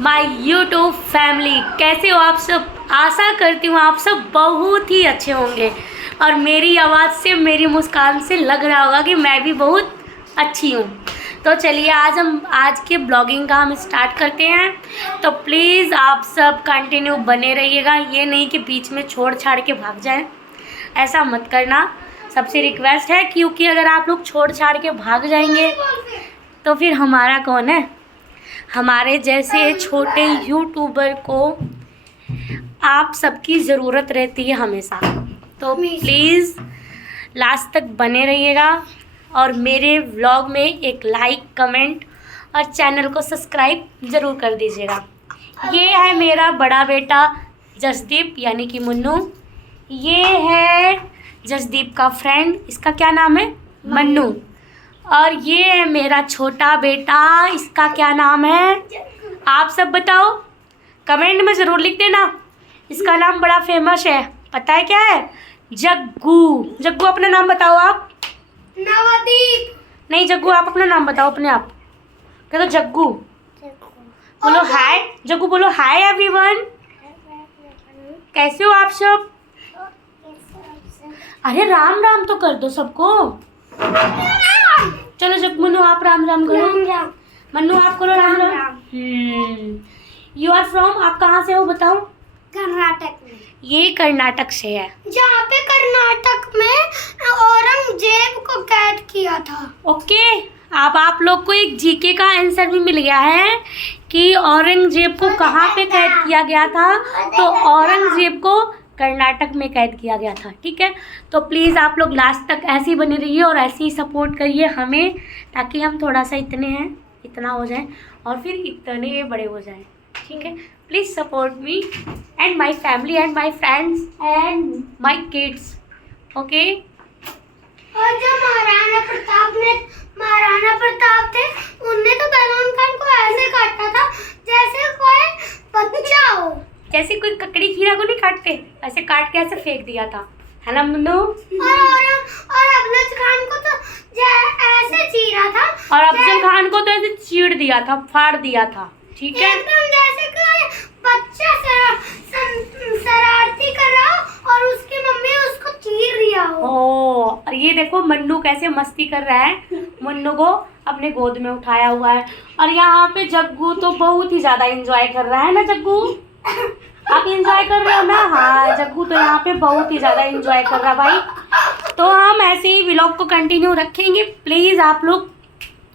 My YouTube family. कैसे हो आप सब? आशा करती हूँ आप सब बहुत ही अच्छे होंगे और मेरी आवाज़ से, मेरी मुस्कान से लग रहा होगा कि मैं भी बहुत अच्छी हूँ। तो चलिए आज के ब्लॉगिंग का हम स्टार्ट करते हैं। तो प्लीज़ आप सब कंटिन्यू बने रहिएगा, ये नहीं कि बीच में छोड़ छाड़ के भाग जाएं, ऐसा मत करना। सबसे रिक्वेस्ट है, क्योंकि अगर आप लोग छोड़ छाड़ के भाग जाएंगे तो फिर हमारा कौन है? हमारे जैसे छोटे यूट्यूबर को आप सबकी ज़रूरत रहती है हमेशा। तो प्लीज़ लास्ट तक बने रहिएगा और मेरे व्लॉग में एक लाइक, कमेंट और चैनल को सब्सक्राइब ज़रूर कर दीजिएगा। ये है मेरा बड़ा बेटा जसदीप यानी कि मुन्नू। ये है जसदीप का फ्रेंड, इसका क्या नाम है? मन्नू। और ये है मेरा छोटा बेटा, इसका क्या नाम है? आप सब बताओ, कमेंट में ज़रूर लिख देना। इसका नाम बड़ा फेमस है, पता है क्या है? जग्गू। जग्गू अपना नाम बताओ आप। नवदीप। नहीं जग्गू, आप अपना नाम बताओ अपने आप। कह दो जग्गू। बोलो हाय जग्गू, बोलो हाय एवरीवन। कैसे हो आप सब? अरे राम राम तो कर दो सबको। चलो जब मन्नू आप राम राम करो। मन्नू आप करो Ram Ram. You are from, आप कहाँ से हो बताओ? कर्नाटक में। ये कर्नाटक से है, जहाँ पे कर्नाटक में औरंगजेब को कैद किया था। ओके। अब आप लोग को एक जीके का आंसर भी मिल गया है कि औरंगजेब को कहाँ पे कैद किया गया था। तो औरंगजेब को कर्नाटक में कैद किया गया था, ठीक है। तो प्लीज़ आप लोग लास्ट तक ऐसे ही बने रहिए और ऐसे ही सपोर्ट करिए हमें, ताकि हम थोड़ा सा इतना हो जाए और फिर इतने बड़े हो जाएं, ठीक है। Please support me and my family and my friends and my kids, okay. और जो महाराणा प्रताप थे, उनने तो सलमान खान को ऐसे काटा था जैसे कोई बच्चा हो। जैसे कोई ककड़ी खीरा को नहीं काटते, ऐसे काट के ऐसे फेंक दिया था, है ना मुन्नू? और अफजल खान को तो ऐसे चीरा था। और अफजल खान को तो ऐसे चीड़ दिया था, फाड़ दिया था, ठीक है। एकदम जैसे कोई बच्चा शरारती कर रहा हो और उसकी मम्मी उसको चीर दिया हो। और ये देखो मन्नू कैसे मस्ती कर रहा है, मुन्नू को अपने गोद में उठाया हुआ है। और यहाँ पे जग्गू तो बहुत ही ज्यादा एंजॉय कर रहा है ना जग्गू? आप एंजॉय कर रहे हो ना? हाँ, जग्गू तो यहाँ पे बहुत ही ज़्यादा एंजॉय कर रहा भाई। तो हम ऐसे ही व्लॉग को कंटिन्यू रखेंगे, प्लीज़ आप लोग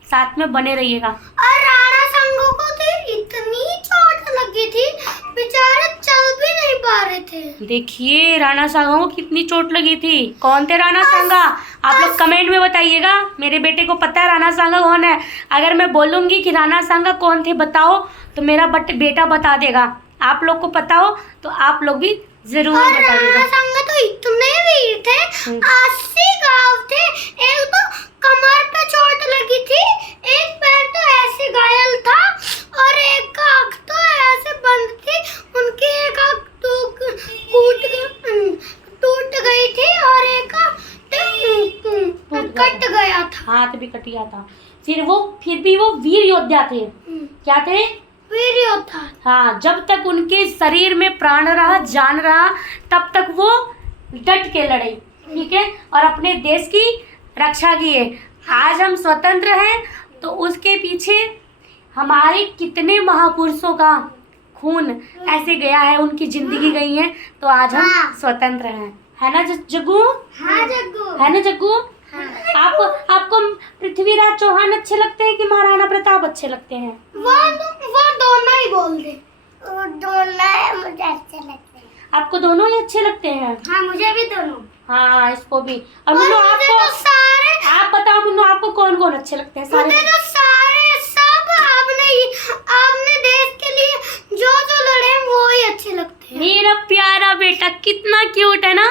साथ में बने रहिएगा। और राणा संगो को तो इतनी चोट लगी थी, बेचारे चल भी नहीं पा रहे थे। देखिए राणा सांगा को कितनी चोट लगी थी। कौन थे राणा सांगा? आप लोग कमेंट में बताइएगा। मेरे बेटे को पता है राणा सांगा कौन है। अगर मैं बोलूँगी कि राणा सांगा कौन थे बताओ, तो मेरा बेटा बता देगा। आप लोग को पता हो तो आप लोग भी जरूर बताइएगा। राणा सांगा तो इतने वीर थे, 80 गांव थे। एक तो कमर पे चोट लगी थी, एक पैर तो ऐसे घायल था और एक आंख तो ऐसे बंद थी। उनकी एक आंख तो टूट गई थी और एक कट गया था, हाथ भी कट गया था। फिर भी वो वीर योद्धा थे। क्या थे? वीर योद्धा। हाँ, जब तक उनके शरीर में प्राण रहा, जान रहा, तब तक वो डट के लड़े, ठीक है, और अपने देश की रक्षा किए। आज हम स्वतंत्र हैं तो उसके पीछे हमारे कितने महापुरुषों का खून ऐसे गया है, उनकी जिंदगी गई है, तो आज हम स्वतंत्र हैं, है ना जग्गू? हाँ जग्गू। है ना जग्गू? आपको पृथ्वीराज चौहान अच्छे लगते हैं कि महाराणा प्रताप अच्छे लगते हैं? वो दोनों ही बोल दे। दोनों मुझे अच्छे लगते हैं। आपको दोनों ही अच्छे लगते हैं? हाँ मुझे भी दोनों। हाँ इसको भी। और मुन्नू आपको तो सारे, आप बताओ मुन्नू आपको कौन कौन अच्छे लगते हैं? मुझे तो सारे सब आपने देश के लिए जो लड़े हैं वो ही अच्छे लगते हैं। मेरा प्यारा बेटा कितना क्यूट है ना।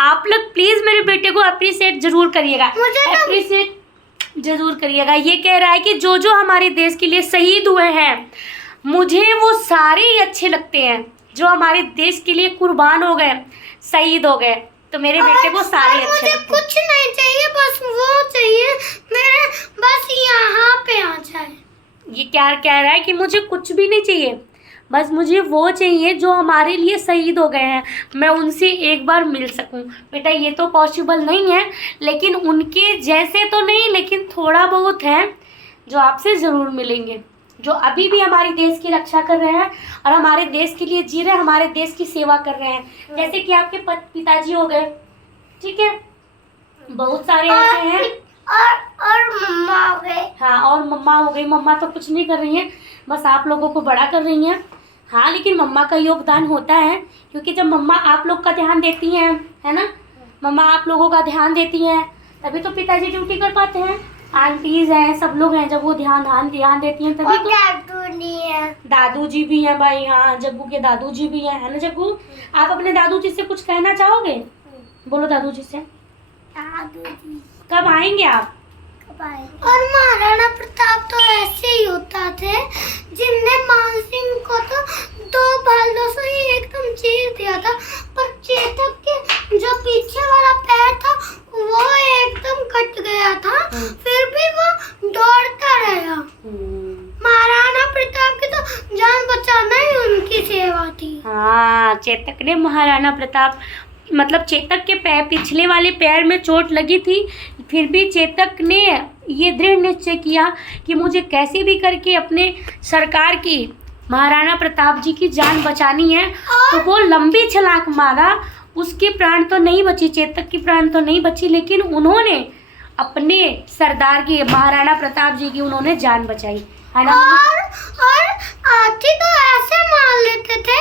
आप लोग प्लीज मेरे बेटे को अप्रिशिएट जरूर करिएगा, अप्रिशिएट जरूर करिएगा। ये कह रहा है कि जो हमारे देश के लिए शहीद हुए हैं, मुझे वो सारे ही अच्छे लगते हैं जो हमारे देश के लिए कुर्बान हो गए, शहीद हो गए। तो मेरे बेटे को सारे अच्छे लगते हैं। कुछ नहीं चाहिए, बस वो चाहिए मेरे, बस यहाँ पे आ जाए। ये क्या कह रहा है कि मुझे कुछ भी नहीं चाहिए, बस मुझे वो चाहिए जो हमारे लिए शहीद हो गए हैं, मैं उनसे एक बार मिल सकूं। बेटा ये तो पॉसिबल नहीं है, लेकिन उनके जैसे तो नहीं, लेकिन थोड़ा बहुत है जो आपसे ज़रूर मिलेंगे, जो अभी भी हमारे देश की रक्षा कर रहे हैं और हमारे देश के लिए जी रहे हैं, हमारे देश की सेवा कर रहे हैं। जैसे कि आपके पिताजी हो गए, ठीक है, बहुत सारे ऐसे हैं। और मम्मा हो गए। हाँ, और मम्मा हो गई। मम्मा तो कुछ नहीं कर रही हैं, बस आप लोगों को बड़ा कर रही हैं। हाँ, लेकिन मम्मा का योगदान होता है, क्योंकि जब मम्मा आप लोग का ध्यान देती हैं, है ना, मम्मा आप लोगों का ध्यान देती हैं, तभी तो पिताजी ड्यूटी कर पाते हैं। आंटीज हैं, सब लोग हैं, जब वो ध्यान देती हैं तभी तो। दादू नहीं है। दादू जी भी हैं भाई, हाँ, जग्गू के दादू जी भी हैं, है ना जग्गू? आप अपने दादू जी से कुछ कहना चाहोगे? बोलो दादू जी से। दादू जी कब आएंगे आप? और महाराणा प्रताप तो ऐसे ही होता थे, जिनने मान सिंह को तो 2 भालों से ही एकदम चीर दिया था, पर चेतक के जो पीछे वाला पैर था वो एकदम कट गया था, फिर भी वो दौड़ता रहा। महाराणा प्रताप की तो जान बचाना ही उनकी सेवा थी। हाँ, चेतक ने महाराणा प्रताप, मतलब चेतक के पैर, पिछले वाले पैर में चोट लगी थी, फिर भी चेतक ने ये दृढ़ निश्चय किया कि मुझे कैसे भी करके अपने सरकार की, महाराणा प्रताप जी की जान बचानी है। तो वो लंबी छलांग मारा, उसके प्राण तो नहीं बची, चेतक की प्राण तो नहीं बची, लेकिन उन्होंने अपने सरदार की, महाराणा प्रताप जी की उन्होंने जान बचाई, है ना? और हाथी तो ऐसे मार लेते थे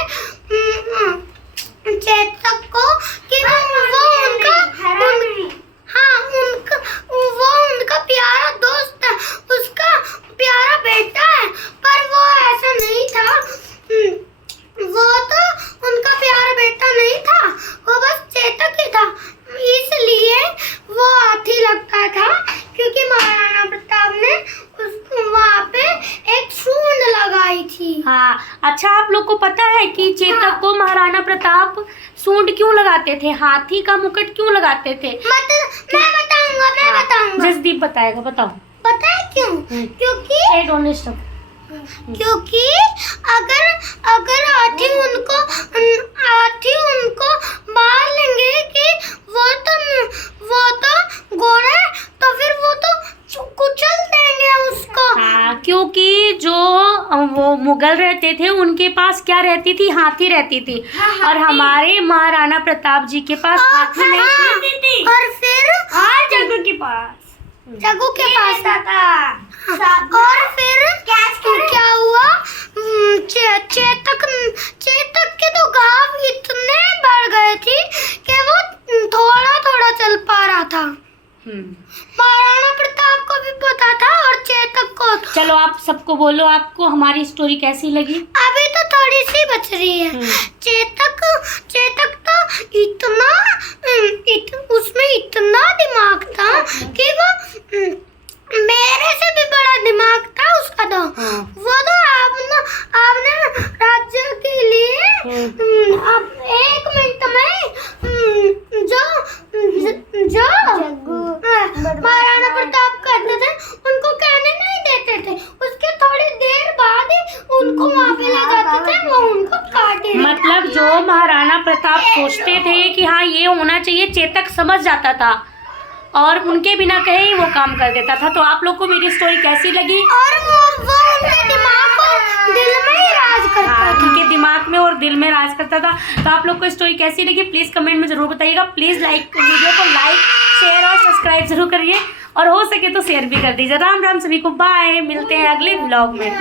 चेतक को कि वो उनका प्यारा दोस्त है, उसका प्यारा बेटा है, पर वो ऐसा नहीं था। वो तो उनका प्यारा बेटा नहीं था, वो बस चेतक ही था, इसलिए वो हाथी लगता था, क्योंकि महाराणा प्रताप ने उसको वहाँ पे एक सूंड लगाई थी। हाँ, अच्छा, आप लोग को पता है कि चेतक को महाराणा प्रताप सूंड क्यों लगाते थे, हाथी का मुकुट क्यों लगाते थे? मैं बताऊंगा। जसदीप बताएगा, बताओ। पता है क्यों? क्योंकि अगर हाथी उनको मार लेंगे कि वो तो घोड़ा है, तो फिर वो तो कुचल देंगे उसको। हाँ, क्योंकि जो वो मुगल रहते थे उनके पास क्या रहती थी? हाथी रहती थी। और हमारे महाराणा प्रताप जी के पास हाथी नहीं थी। और फिर जग्गू के पास था। और फिर क्या हुआ? चेतक के तो घाव इतने बढ़ गए थे कि वो थोड़ा चल पा रहा था। महाराणा प्रताप को भी पता था और चेतक को। चलो आप सबको बोलो, आपको हमारी स्टोरी कैसी लगी? अभी तो थोड़ी सी बच रही है। चेतक तो उसमें इतना दिमाग था कि वो मेरे से भी बड़ा दिमाग था उसका तो। वो तो आपने राज्य के लिए अब 1 मिनट में जो महाराणा प्रताप करते थे उनको कहने नहीं देते थे, उसके थोड़ी देर बाद ही उनको वहाँ पे ले जाते थे, वो उनको काटे। मतलब जो महाराणा प्रताप सोचते थे कि हाँ ये होना चाहिए, चेतक समझ जाता था और उनके बिना कहे ही वो काम कर देता था। तो आप लोग को मेरी स्टोरी कैसी लगी? और वो उनके दिमाग और दिल में ही राज करता था। उनके दिमाग में और दिल में राज करता था। तो आप लोग को स्टोरी कैसी लगी प्लीज़ कमेंट में ज़रूर बताइएगा। प्लीज़ वीडियो को लाइक, शेयर और सब्सक्राइब जरूर करिए, और हो सके तो शेयर भी कर दीजिए। राम राम सभी को, बाय, मिलते हैं अगले व्लॉग में।